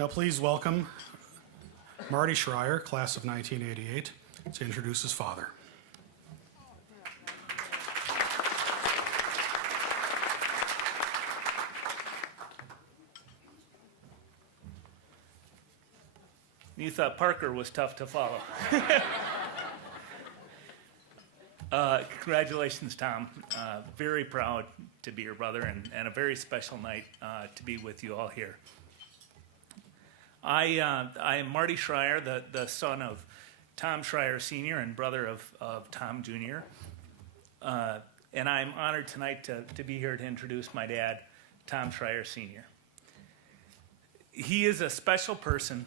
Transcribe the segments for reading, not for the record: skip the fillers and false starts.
Now please welcome Marty Schreier, class of 1988, to introduce his father. You thought Parker was tough to follow. Congratulations, Tom. Very proud to be your brother, and a very special night to be with you all here. I am Marty Schreier, the son of Tom Schreier Sr. and brother of Tom Jr. And I'm honored tonight to be here to introduce my dad, Tom Schreier Sr. He is a special person.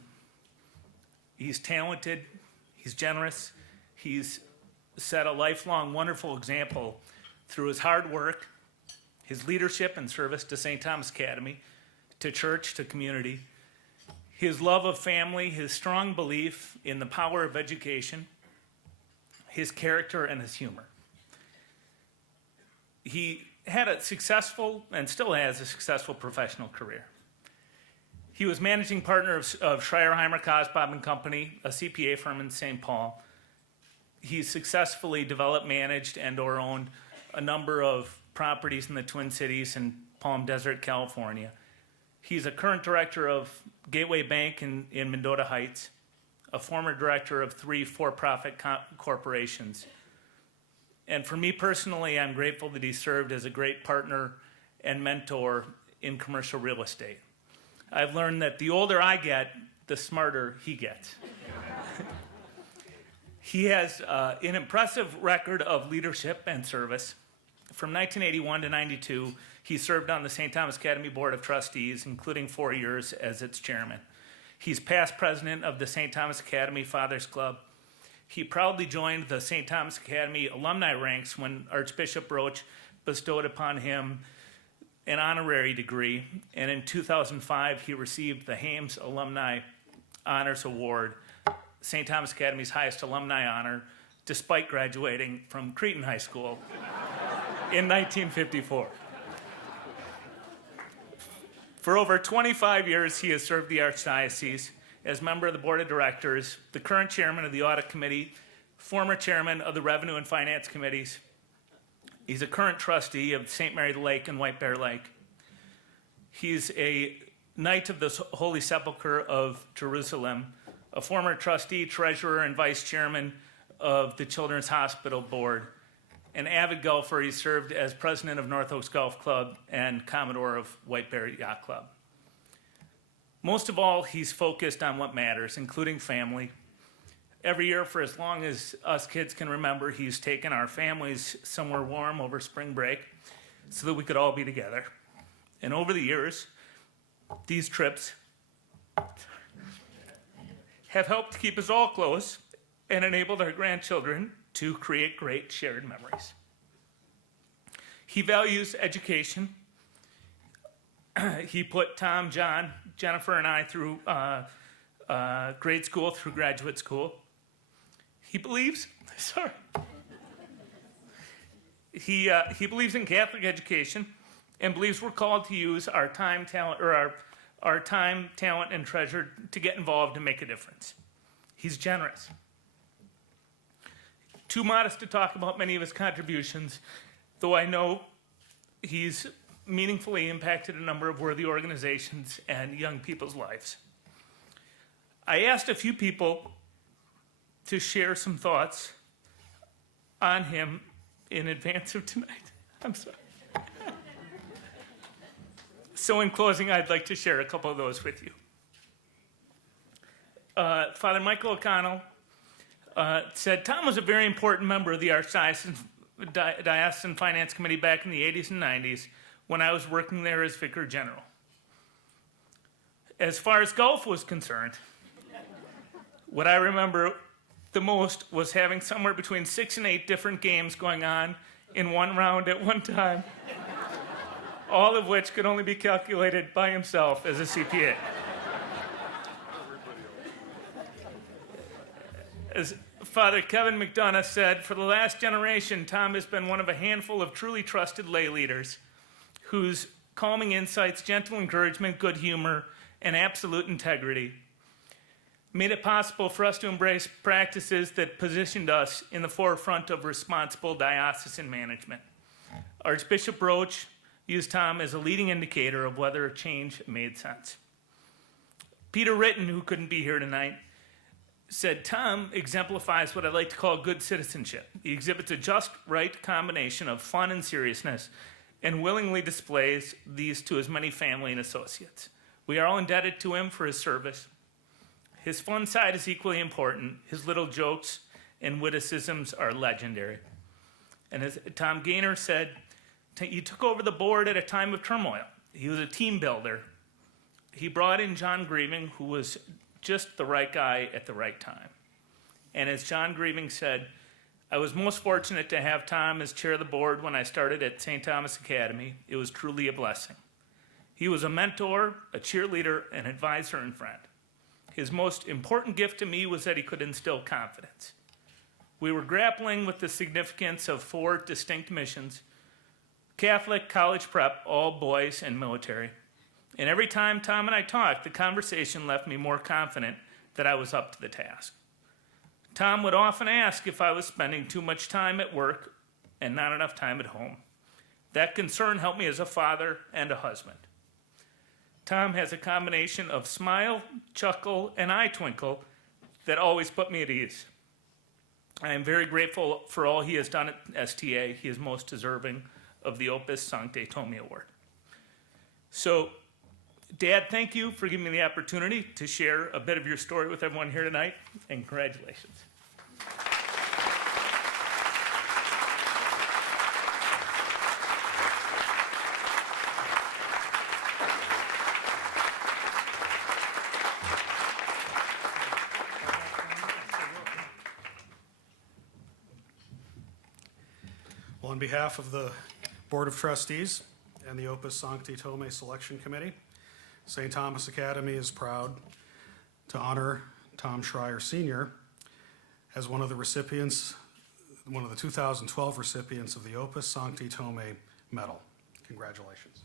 He's talented, he's generous, he's set a lifelong wonderful example through his hard work, his leadership and service to St. Thomas Academy, to church, to community, his love of family, his strong belief in the power of education, his character, and his humor. He had a successful, and still has a successful professional career. He was managing partner of Schreierheimer, Kosbob and Company, a CPA firm in St. Paul. He successfully developed, managed, and/or owned a number of properties in the Twin Cities and Palm Desert, California. He's a current director of Gateway Bank in Mendota Heights, a former director of 3 for-profit corporations. And for me personally, I'm grateful that he served as a great partner and mentor in commercial real estate. I've learned that the older I get, the smarter he gets. He has an impressive record of leadership and service. From 1981 to 92, he served on the St. Thomas Academy Board of Trustees, including 4 years as its chairman. He's past president of the St. Thomas Academy Fathers Club. He proudly joined the St. Thomas Academy alumni ranks when Archbishop Roach bestowed upon him an honorary degree, and in 2005 he received the Hames Alumni Honors Award, St. Thomas Academy's highest alumni honor, despite graduating from Cretin High School in 1954. For over 25 years he has served the Archdiocese as member of the board of directors, the current chairman of the audit committee, former chairman of the revenue and finance committees. He's a current trustee of St. Mary the Lake and White Bear Lake. He's a Knight of the Holy Sepulchre of Jerusalem, a former trustee, treasurer, and vice chairman of the Children's Hospital Board. An avid golfer, he served as president of North Oaks Golf Club and commodore of White Bear Yacht Club. Most of all, he's focused on what matters, including family. Every year, for as long as us kids can remember, he's taken our families somewhere warm over spring break so that we could all be together. And over the years, these trips have helped keep us all close and enabled our grandchildren to create great shared memories. He values education. He put Tom, John, Jennifer, and I through grade school, through graduate school. He believes, he believes in Catholic education and believes we're called to use our time, talent, or our time, talent, and treasure to get involved and make a difference. He's generous. Too modest to talk about many of his contributions, though I know he's meaningfully impacted a number of worthy organizations and young people's lives. I asked a few people to share some thoughts on him in advance of tonight. I'm sorry. So in closing, I'd like to share a couple of those with you. Father Michael O'Connell said, Tom was a very important member of the Diocesan Finance Committee back in the 80s and 90s when I was working there as Vicar General. As far as golf was concerned, what I remember the most was having somewhere between 6 and 8 different games going on in one round at one time, all of which could only be calculated by himself as a CPA. As Father Kevin McDonough said, for the last generation, Tom has been one of a handful of truly trusted lay leaders whose calming insights, gentle encouragement, good humor, and absolute integrity made it possible for us to embrace practices that positioned us in the forefront of responsible diocesan management. Archbishop Roach used Tom as a leading indicator of whether a change made sense. Peter Ritten, who couldn't be here tonight, said Tom exemplifies what I like to call good citizenship. He exhibits a just right combination of fun and seriousness and willingly displays these to his many family and associates. We are all indebted to him for his service. His fun side is equally important. His little jokes and witticisms are legendary. And as Tom Gaynor said, he took over the board at a time of turmoil. He was a team builder. He brought in John Grieving, who was just the right guy at the right time. And as John Grieving said, I was most fortunate to have Tom as chair of the board when I started at St. Thomas Academy. It was truly a blessing. He was a mentor, a cheerleader, an advisor, and friend. His most important gift to me was that he could instill confidence. We were grappling with the significance of 4 distinct missions: Catholic, college prep, all boys, and military. And every time Tom and I talked, the conversation left me more confident that I was up to the task. Tom would often ask if I was spending too much time at work and not enough time at home. That concern helped me as a father and a husband. Tom has a combination of smile, chuckle, and eye twinkle that always put me at ease. I am very grateful for all he has done at STA. He is most deserving of the Opus Sancti Thomae Award. So, Dad, thank you for giving me the opportunity to share a bit of your story with everyone here tonight, and congratulations. Well, on behalf of the Board of Trustees and the Opus Sancti Thomae Selection Committee, St. Thomas Academy is proud to honor Tom Schreier Sr. as one of the 2012 recipients of the Opus Sancti Thomae Medal. Congratulations.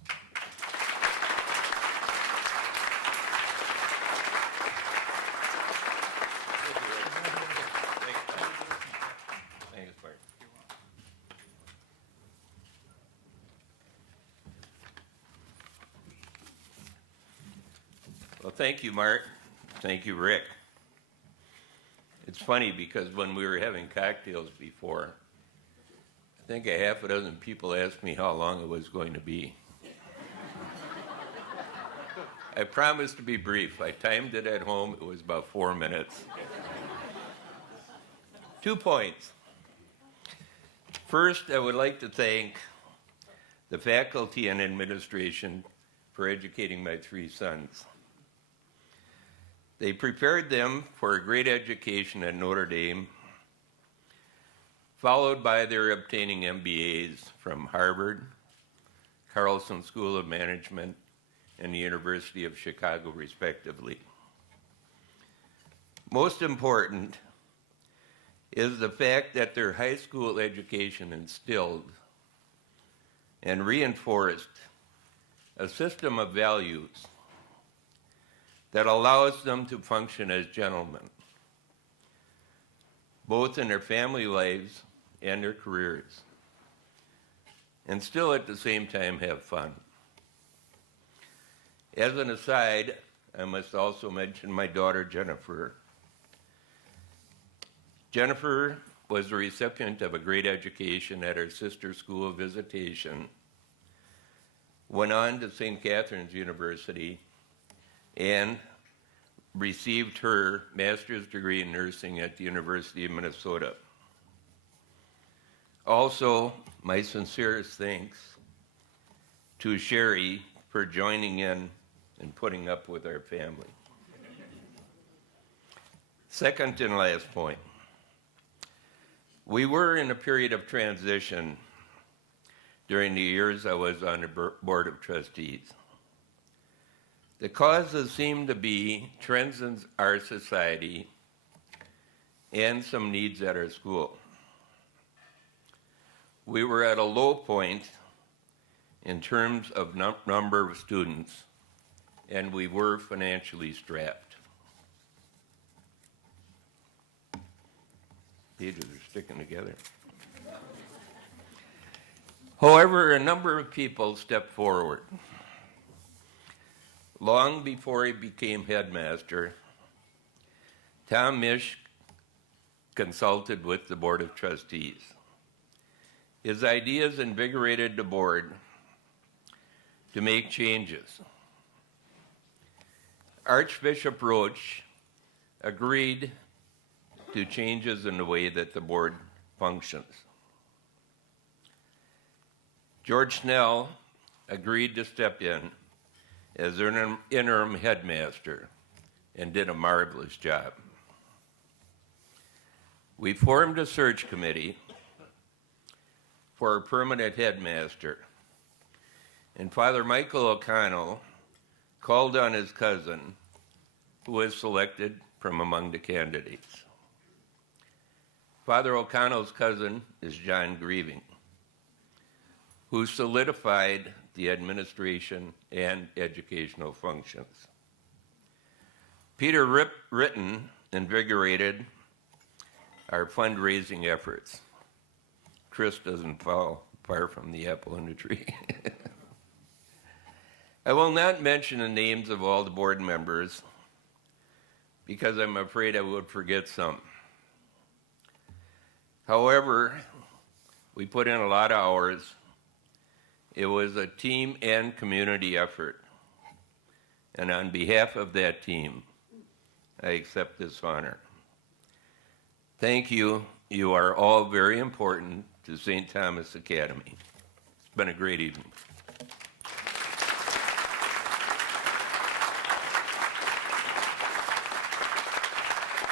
Well, thank you, Mark. Thank you, Rick. It's funny because when we were having cocktails before, I think a half a dozen people asked me how long it was going to be. I promised to be brief. I timed it at home. It was about 4 minutes. 2 points. First, I would like to thank the faculty and administration for educating my 3 sons. They prepared them for a great education at Notre Dame, followed by their obtaining MBAs from Harvard, Carlson School of Management, and the University of Chicago, respectively. Most important is the fact that their high school education instilled and reinforced a system of values that allows them to function as gentlemen, both in their family lives and their careers, and still at the same time have fun. As an aside, I must also mention my daughter, Jennifer. Jennifer was the recipient of a great education at her sister school of visitation, went on to St. Catherine's University, and received her master's degree in nursing at the University of Minnesota. Also, my sincerest thanks to Sherry for joining in and putting up with our family. Second and last point. We were in a period of transition during the years I was on the Board of Trustees. The causes seem to be trends in our society and some needs at our school. We were at a low point in terms of number of students and we were financially strapped. Pages are sticking together. However, a number of people stepped forward. Long before he became headmaster, Tom Misch consulted with the Board of Trustees. His ideas invigorated the board to make changes. Archbishop Roach agreed to changes in the way that the board functions. George Snell agreed to step in as an interim headmaster and did a marvelous job. We formed a search committee for a permanent headmaster, and Father Michael O'Connell called on his cousin, who was selected from among the candidates. Father O'Connell's cousin is John Grieving, who solidified the administration and educational functions. Peter Ritten invigorated our fundraising efforts. Chris doesn't fall far from the apple in the tree. I will not mention the names of all the board members because I'm afraid I would forget some. However, we put in a lot of hours. It was a team and community effort. And on behalf of that team, I accept this honor. Thank you. You are all very important to St. Thomas Academy. It's been a great evening.